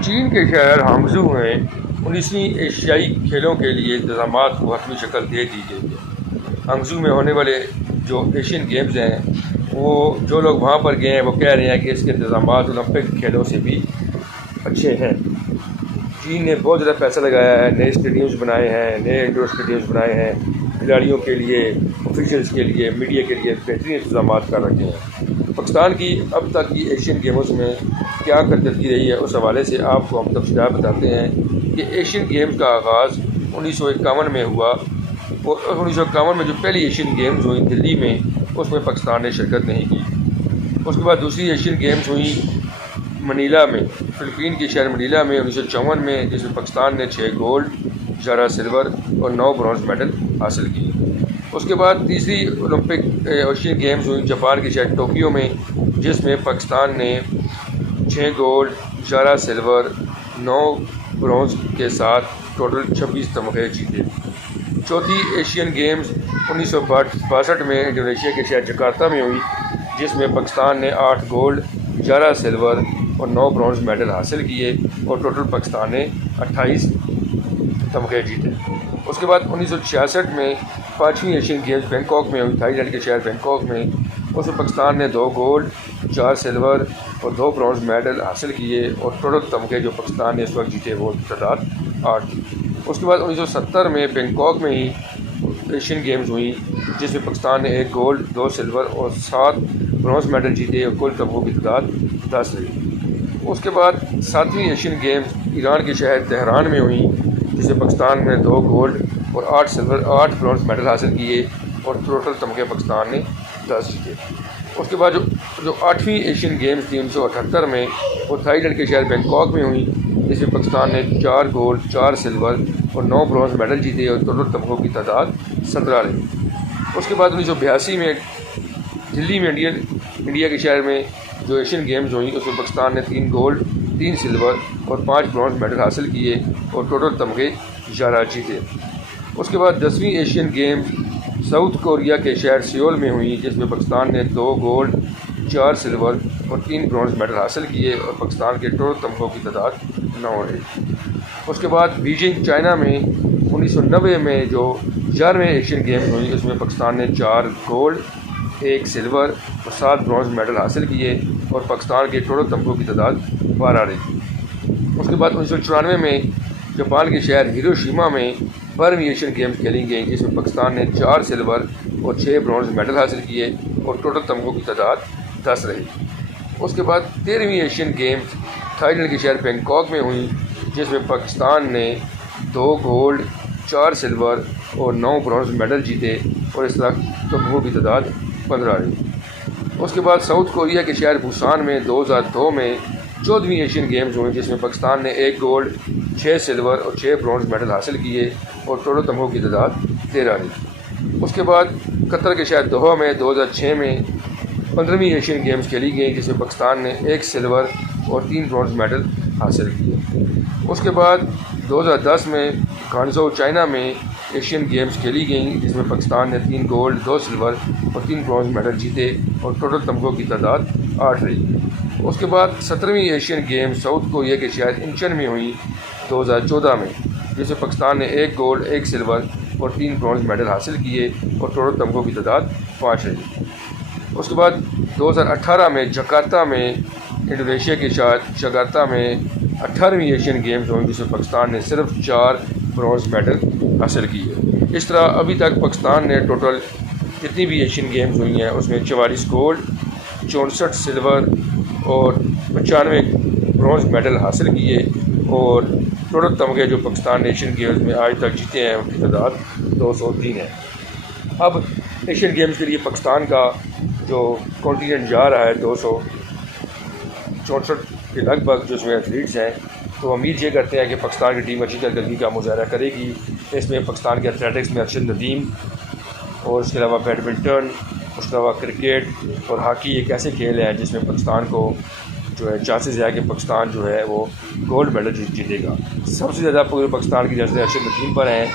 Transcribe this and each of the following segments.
चीन के शहर हांगझू में 19वीं एशियाई खेलों के लिए इंतजाम को हतमी शक्ल दे दी गई है। हांगझू में होने वाले जो एशियन गेम्स हैं वो जो लोग वहाँ पर गए हैं वो कह रहे हैं कि इसके इंतजाम ओलंपिक खेलों से भी अच्छे हैं। चीन ने बहुत ज़्यादा पैसा लगाया है, नए स्टेडियम्स बनाए हैं, नए इंडोर स्टेडियम्स बनाए हैं, खिलाड़ियों के लिए, ऑफिशियल्स के लिए, मीडिया के लिए बेहतरीन इंतजाम कर रखे हैं। पाकिस्तान की अब तक की एशियन गेम्स में क्या कारकर्दगी रही है उस हवाले से आपको हम तफसीलात बताते हैं कि एशियन गेम्स का आगाज़ 1951 में हुआ और 1951 में जो पहली एशियन गेम्स हुई दिल्ली में उसमें पाकिस्तान ने शिरकत नहीं की। उसके बाद दूसरी एशियन गेम्स हुई मनीला में, फ़िलिपीन के शहर मनीला में 1954 में, जिसमें पाकिस्तान ने 6 गोल्ड, 11 सिल्वर और 9 ब्रॉन्ज़ मेडल हासिल किए। उसके बाद तीसरी ओलंपिक एशियन गेम्स हुई जापान के शहर टोक्यो में, जिसमें पाकिस्तान ने 6 गोल्ड, 11 सिल्वर, 9 ब्रॉन्ज़ के साथ टोटल 26 तमगे जीते। चौथी एशियन गेम्स 1962 में इंडोनेशिया के शहर जकार्ता में हुई, जिसमें पाकिस्तान ने 8 गोल्ड, 11 सिल्वर और 9 ब्रॉन्ज़ मेडल हासिल किए और टोटल पाकिस्तान ने 28 तमगे जीते। उसके बाद 1966 में 5वीं एशियन गेम्स बैंकॉक में हुई, थाईलैंड के शहर बैंकॉक में। उसमें पाकिस्तान ने 2 गोल्ड, 4 सिल्वर और 2 ब्रॉन्ज़ मेडल हासिल किए और टोटल तमगे जो पाकिस्तान ने इस वक्त जीते वो तादाद 8 थी। उसके बाद 1970 में बैंकॉक में ही एशियन गेम्स हुई, जिसमें पाकिस्तान ने 1 गोल्ड, 2 सिल्वर और 7 ब्रॉन्ज़ मेडल जीते और कुल तमगों की तादाद 10 रही। उसके बाद 7वीं एशियन गेम्स ईरान के शहर तेहरान में हुई, जिसमें पाकिस्तान ने 2 गोल्ड और 8 सिल्वर 8 ब्रॉन्ज़ मेडल हासिल किए और टोटल तमगे पाकिस्तान ने 10 जीते। उसके बाद जो 8वीं एशियन गेम्स थी 1978 में, वो थाईलैंड के शहर बैंकॉक में हुई, जिसमें पाकिस्तान ने 4 गोल्ड, 4 सिल्वर और 9 ब्रॉन्ज़ मेडल जीते और टोटल तमगों की तादाद 17 रही। उसके बाद 1982 में दिल्ली में इंडिया के शहर में जो एशियन गेम्स हुई, उसमें पाकिस्तान ने 3 गोल्ड, 3 सिल्वर और 5 ब्रॉन्ज़ मेडल हासिल किए और टोटल तमगे 11 जीते। उसके बाद 10वीं एशियन गेम्स साउथ कोरिया के शहर सियोल में हुई, जिसमें पाकिस्तान ने 2 गोल्ड, 4 सिल्वर और 3 ब्रॉन्ज़ मेडल हासिल किए और पाकिस्तान के टोटल तमगों की तादाद 9 रही। उसके बाद बीजिंग चाइना में 1990 में जो 11वें एशियन गेम्स हुई, उसमें पाकिस्तान ने 4 गोल्ड, 1 सिल्वर और 7 ब्रॉन्ज़ मेडल हासिल किए और पाकिस्तान के टोटल तमगों की तादाद 12 रही। उसके बाद 1994 में जापान के शहर हिरोशिमा में 12वीं एशियन गेम्स खेली गई, जिसमें पाकिस्तान ने 4 सिल्वर और 6 ब्रॉन्ज़ मेडल हासिल किए और टोटल तमगों की तादाद 10 रही। उसके बाद 13वीं एशियन गेम्स थाईलैंड के शहर बैंकॉक में हुई, जिसमें पाकिस्तान ने 2 गोल्ड, 4 सिल्वर और 9 ब्रॉन्ज़ मेडल जीते और इस तरह तमगों की तादाद 15 रही। उसके बाद साउथ कोरिया के शहर बुसान में 2002 में 14वीं एशियन गेम्स हुई, जिसमें पाकिस्तान ने 1 गोल्ड, 6 सिल्वर और 6 ब्रॉन्ज़ मेडल हासिल किए और टोटल तमगों की तादाद 13 रही। उसके बाद कतर के शहर दोहा में 2006 में 15वीं एशियन गेम्स खेली गई, जिसमें पाकिस्तान ने 1 सिल्वर और 3 ब्रॉन्ज़ मेडल हासिल किए। उसके बाद 2010 में गांगझोउ चाइना में एशियन गेम्स खेली गई, जिसमें पाकिस्तान ने 3 गोल्ड, 2 सिल्वर और 3 ब्रॉन्ज़ मेडल जीते और टोटल तमगों की तादाद 8 रही। उसके बाद 17वीं एशियन गेम्स साउथ कोरिया के शहर इंचन में हुई 2014 में, जिसमें पाकिस्तान ने 1 गोल्ड, 1 सिल्वर और 3 ब्रॉन्ज़ मेडल हासिल किए और टोटल तमगों की तादाद 5 रही। उसके बाद 2018 में जकार्ता में इंडोनेशिया के शहर जकार्ता में 18वीं एशियन गेम्स हुई, जिसमें पाकिस्तान ने सिर्फ 4 ब्रॉन्ज़ मेडल हासिल किए। इस तरह अभी तक पाकिस्तान ने टोटल जितनी भी एशियन गेम्स हुई हैं उसमें 44 गोल्ड, 64 सिल्वर और 95 ब्रॉन्ज़ मेडल हासिल किए और टोटल तमगे जो पाकिस्तान ने एशियन गेम्स में आज तक जीते हैं उनकी तादाद 203 है। अब एशियन गेम्स के लिए पाकिस्तान का जो कॉन्टिनेंट जा रहा है 264 के लगभग जो उसमें एथलीट्स हैं, तो उम्मीद ये करते हैं कि पाकिस्तान की टीम अच्छी कारकर्दगी का मुजाहरा करेगी। इसमें पाकिस्तान के एथलेटिक्स में अरशद नदीम और उसके अलावा बैडमिंटन, उसके अलावा क्रिकेट और हॉकी एक ऐसे खेल हैं जिसमें पाकिस्तान को जो है चांसेस है कि पाकिस्तान जो है वो गोल्ड मेडल जीतेगा। सबसे ज़्यादा पूरे पाकिस्तान की नज़रें अरशद नदीम पर हैं,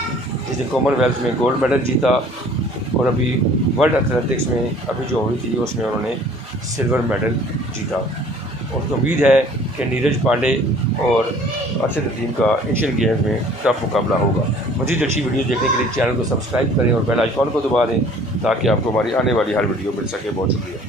जिसने कॉमनवेल्थ में गोल्ड मेडल जीता और अभी वर्ल्ड एथलेटिक्स में अभी जो हुई थी उसमें उन्होंने सिल्वर मेडल जीता। उनको उम्मीद है कि नीरज पांडे और अरशद अजीम का एशियन गेम्स में टफ मुकाबला होगा। मज़ीद अच्छी वीडियो देखने के लिए चैनल को सब्सक्राइब करें और बेल आइकॉन को दबा दें ताकि आपको हमारी आने वाली हर वीडियो मिल सके। बहुत शुक्रिया।